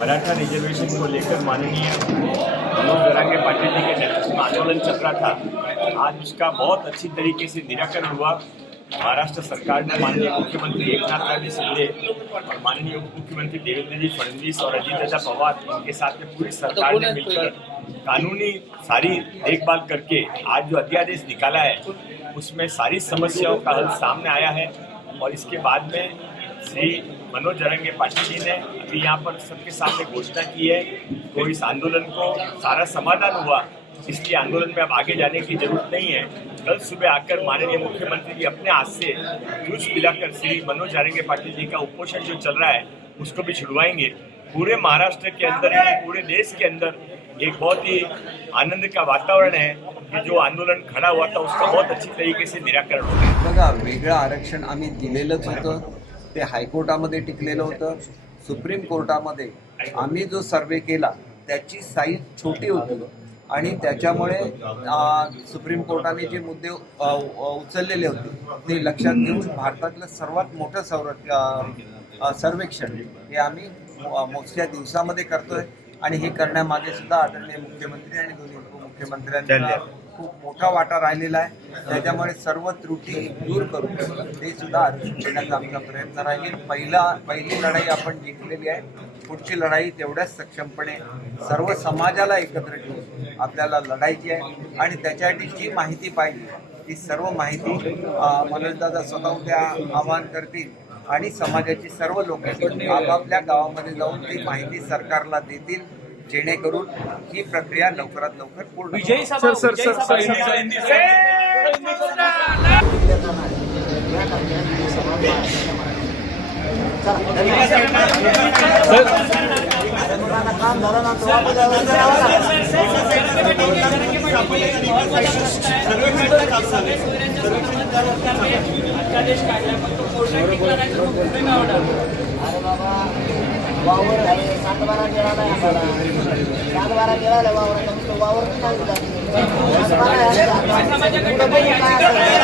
Maratha reservation को लेकर माननीय मनोज जरांगे पाटिल जी के नेतृत्व में आंदोलन चल रहा था। आज उसका बहुत अच्छी तरीके से निराकरण हुआ। महाराष्ट्र सरकार ने माननीय मुख्यमंत्री एकनाथ राजे शिंदे और माननीय उप मुख्यमंत्री देवेंद्र जी फडणवीस और अजीत दादा पवार इनके साथ में पूरी सरकार ने मिलकर कानूनी सारी देखभाल करके आज जो अध्यादेश निकाला है, उसमें सारी समस्याओं का हल सामने आया है और इसके बाद में श्री मनोज जरंगे पाटिल जी ने अभी यहाँ पर सबके सामने घोषणा की है तो इस आंदोलन को सारा समाधान हुआ, इसलिए आंदोलन में अब आगे जाने की ज़रूरत नहीं है। कल सुबह आकर माननीय मुख्यमंत्री जी अपने हाथ से जूस पिलाकर श्री मनोज जरंगे पाटिल जी का उपोषण जो चल रहा है, उसको भी छुड़वाएँगे। पूरे महाराष्ट्र के अंदर पूरे देश के अंदर एक बहुत ही आनंद का वातावरण है कि जो आंदोलन खड़ा हुआ था, उसका बहुत अच्छी तरीके से निराकरण हो गया। बघा आरक्षण आम्ही दिलेलंच होतं. ते हायकोर्टामध्ये टिकलेलं होतं. सुप्रीम कोर्टामध्ये आम्ही जो सर्वे केला त्याची साईज छोटी होती. आणि त्याच्यामुळे सुप्रीम कोर्टाने जे मुद्दे उचललेले होते ते लक्षात घेऊन भारतातलं सर्वात मोठं संर सर्वेक्षण हे आम्ही मोजक्या दिवसामध्ये करतोय. आणि हे करण्यामागे सुद्धा आदरणीय मुख्यमंत्री आणि दोन्ही उपमुख्यमंत्र्यांच्या खूप मोठा वाटा राहिलेला आहे. त्याच्यामुळे सर्व त्रुटी दूर करून ते सुद्धा आरक्षण देण्याचा आमचा प्रयत्न राहील. पहिला पहिली लढाई आपण जिंकलेली आहे. पुढची लढाई तेवढ्याच सक्षमपणे सर्व समाजाला एकत्र ठेवून आपल्याला लढायची आहे. आणि त्याच्यासाठी जी माहिती पाहिजे ती सर्व माहिती अं, मनोजदादा स्वतः त्या आवाहन करतील. आणि समाजाची सर्व लोक आपापल्या गावामध्ये जाऊन ती माहिती सरकारला देतील. जेणेकरून ही प्रक्रिया लवकरात लवकर पूर्ण. विजयी सभा विजयी सभा अध्यादेश काढला पण तो कोर्टात टिकला नाही तर मग पुढे नाही होणार अरे बाबा वावर आहे सातबारा गेला नाही आम्हाला सात बारा गेला वावर वावर नाही समाजाकडे काही आहे.